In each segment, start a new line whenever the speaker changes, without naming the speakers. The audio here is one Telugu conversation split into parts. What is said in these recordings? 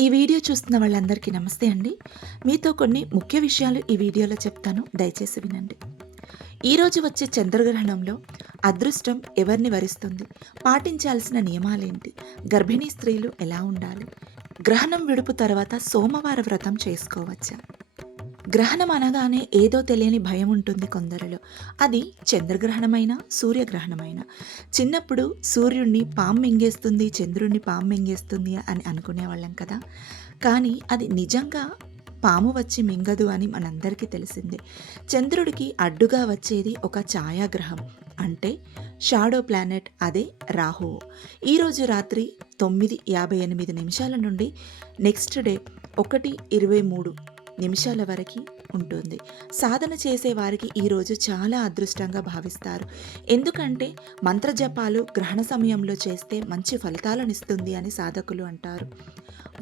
ఈ వీడియో చూస్తున్న వాళ్ళందరికీ నమస్తే అండి. మీతో కొన్ని ముఖ్య విషయాలు ఈ వీడియోలో చెప్తాను. దయచేసి వినండి. ఈరోజు వచ్చే చంద్రగ్రహణంలో అదృష్టం ఎవరిని వరిస్తుంది? పాటించాల్సిన నియమాలేంటి? గర్భిణీ స్త్రీలు ఎలా ఉండాలి? గ్రహణం విడుపు తర్వాత సోమవార వ్రతం చేసుకోవచ్చా? గ్రహణం అనగానే ఏదో తెలియని భయం ఉంటుంది కొందరిలో. అది చంద్రగ్రహణమైనా సూర్యగ్రహణమైనా. చిన్నప్పుడు సూర్యుడిని పాము మింగేస్తుంది చంద్రుడిని పాము మింగేస్తుంది అని అనుకునేవాళ్ళం కదా. కానీ అది నిజంగా పాము వచ్చి మింగదు అని మనందరికీ తెలిసిందే. చంద్రుడికి అడ్డుగా వచ్చేది ఒక ఛాయాగ్రహం. అంటే షాడో ప్లానెట్ అదే రాహు ఈరోజు రాత్రి తొమ్మిది యాభై ఎనిమిది నిమిషాల నుండి నెక్స్ట్ డే ఒకటి ఇరవై మూడు. నిమిషాల వరకు ఉంటుంది. సాధన చేసే వారికి ఈరోజు చాలా అదృష్టంగా భావిస్తారు. ఎందుకంటే మంత్రజపాలు గ్రహణ సమయంలో చేస్తే మంచి ఫలితాలను ఇస్తుంది అని సాధకులు అంటారు.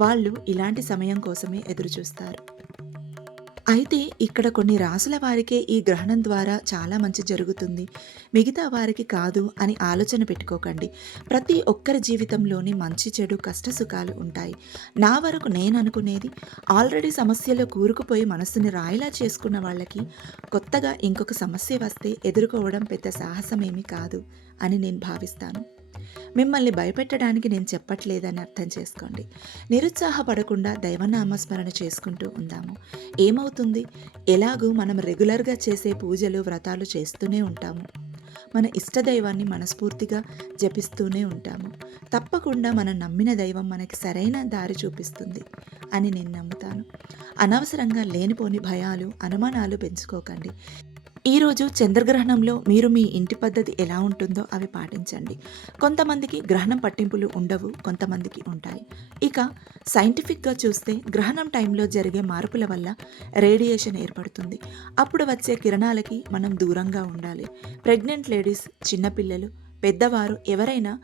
వాళ్ళు ఇలాంటి సమయం కోసమే ఎదురుచూస్తారు. అయితే ఇక్కడ కొన్ని రాసుల వారికే ఈ గ్రహణం ద్వారా చాలా మంచి జరుగుతుంది. మిగతా వారికి కాదు అని ఆలోచన పెట్టుకోకండి. ప్రతి ఒక్కరి జీవితంలోని మంచి చెడు కష్ట సుఖాలు ఉంటాయి. నా వరకు నేను అనుకునేది ఆల్రెడీ సమస్యలో కూరుకుపోయి మనస్సుని రాయిలా చేసుకున్న వాళ్ళకి కొత్తగా ఇంకొక సమస్య వస్తే ఎదుర్కోవడం పెద్ద సాహసమేమీ కాదు అని నేను భావిస్తాను. మిమ్మల్ని భయపెట్టడానికి నేను చెప్పట్లేదని అర్థం చేసుకోండి. నిరుత్సాహపడకుండా దైవనామస్మరణ చేసుకుంటూ ఉందాము. ఏమవుతుంది? ఎలాగూ మనం రెగ్యులర్గా చేసే పూజలు వ్రతాలు చేస్తూనే ఉంటాము. మన ఇష్టదైవాన్ని మనస్ఫూర్తిగా జపిస్తూనే ఉంటాము. తప్పకుండా మనం నమ్మిన దైవం మనకి సరైన దారి చూపిస్తుంది అని నేను నమ్ముతాను. అనవసరంగా లేనిపోని భయాలు అనుమానాలు పెంచుకోకండి. ఈరోజు చంద్రగ్రహణంలో మీరు మీ ఇంటి పద్ధతి ఎలా ఉంటుందో అవి పాటించండి. కొంతమందికి గ్రహణం పట్టింపులు ఉండవు కొంతమందికి ఉంటాయి. ఇక సైంటిఫిక్గా చూస్తే గ్రహణం టైంలో జరిగే మార్పుల వల్ల రేడియేషన్ ఏర్పడుతుంది. అప్పుడు వచ్చే కిరణాలకి మనం దూరంగా ఉండాలి. ప్రెగ్నెంట్ లేడీస్ చిన్నపిల్లలు పెద్దవారు ఎవరైనా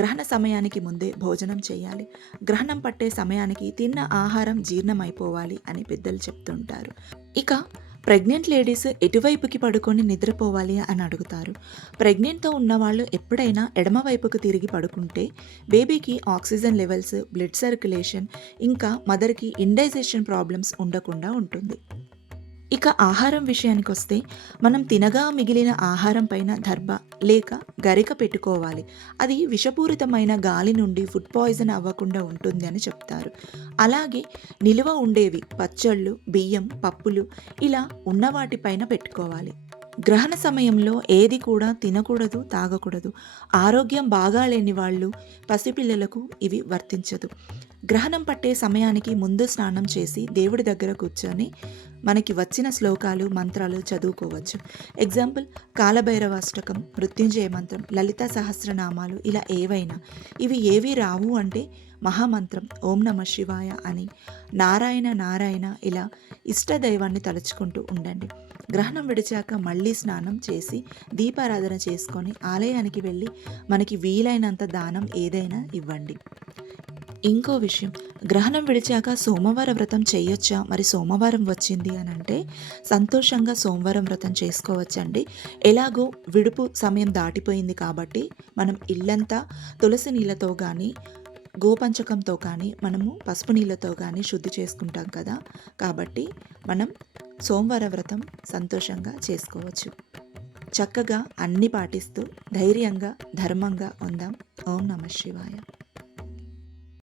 గ్రహణ సమయానికి ముందే భోజనం చేయాలి. గ్రహణం పట్టే సమయానికి తిన్న ఆహారం జీర్ణమైపోవాలి అని పెద్దలు చెప్తుంటారు. ఇక ప్రెగ్నెంట్ లేడీస్ ఎటువైపుకి పడుకొని నిద్రపోవాలి అని అడుగుతారు. ప్రెగ్నెంట్తో ఉన్నవాళ్ళు ఎప్పుడైనా ఎడమవైపుకు తిరిగి పడుకుంటే బేబీకి ఆక్సిజన్ లెవెల్స్ బ్లడ్ సర్క్యులేషన్ ఇంకా మదర్కి ఇండైజేషన్ ప్రాబ్లమ్స్ ఉండకుండా ఉంటుంది. ఇక ఆహారం విషయానికి వస్తే మనం తినగా మిగిలిన ఆహారం పైన దర్భ లేక గరిక పెట్టుకోవాలి. అది విషపూరితమైన గాలి నుండి ఫుడ్ పాయిజన్ అవ్వకుండా ఉంటుంది అని చెప్తారు. అలాగే నిలువ ఉండేవి పచ్చళ్ళు బియ్యం పప్పులు ఇలా ఉన్న వాటిపైన పెట్టుకోవాలి. గ్రహణ సమయంలో ఏది కూడా తినకూడదు తాగకూడదు. ఆరోగ్యం బాగా లేని వాళ్ళు పసిపిల్లలకు ఇవి వర్తించదు. గ్రహణం పట్టే సమయానికి ముందు స్నానం చేసి దేవుడి దగ్గర కూర్చొని మనకి వచ్చిన శ్లోకాలు మంత్రాలు చదువుకోవచ్చు. ఎగ్జాంపుల్ కాలభైరవాష్టకం మృత్యుంజయ మంత్రం లలిత సహస్రనామాలు ఇలా ఏవైనా. ఇవి ఏవి రావు అంటే మహామంత్రం ఓం నమ శివాయ అని నారాయణ నారాయణ ఇలా ఇష్టదైవాన్ని తలుచుకుంటూ ఉండండి. గ్రహణం విడిచాక మళ్ళీ స్నానం చేసి దీపారాధన చేసుకొని ఆలయానికి వెళ్ళి మనకి వీలైనంత దానం ఏదైనా ఇవ్వండి. ఇంకో విషయం. గ్రహణం విడిచాక సోమవారం వ్రతం చేయొచ్చా? మరి సోమవారం వచ్చింది అని అంటే సంతోషంగా సోమవారం వ్రతం చేసుకోవచ్చండి. ఎలాగో విడుపు సమయం దాటిపోయింది కాబట్టి మనం ఇల్లంతా తులసి నీళ్ళతో కానీ గోపంచకంతో కానీ మనము పసుపు నీళ్ళతో కానీ శుద్ధి చేసుకుంటాం కదా. కాబట్టి మనం సోమవార వ్రతం సంతోషంగా చేసుకోవచ్చు. చక్కగా అన్ని పాటిస్తూ ధైర్యంగా ధర్మంగా ఉందాం. ఓం నమ శివాయ.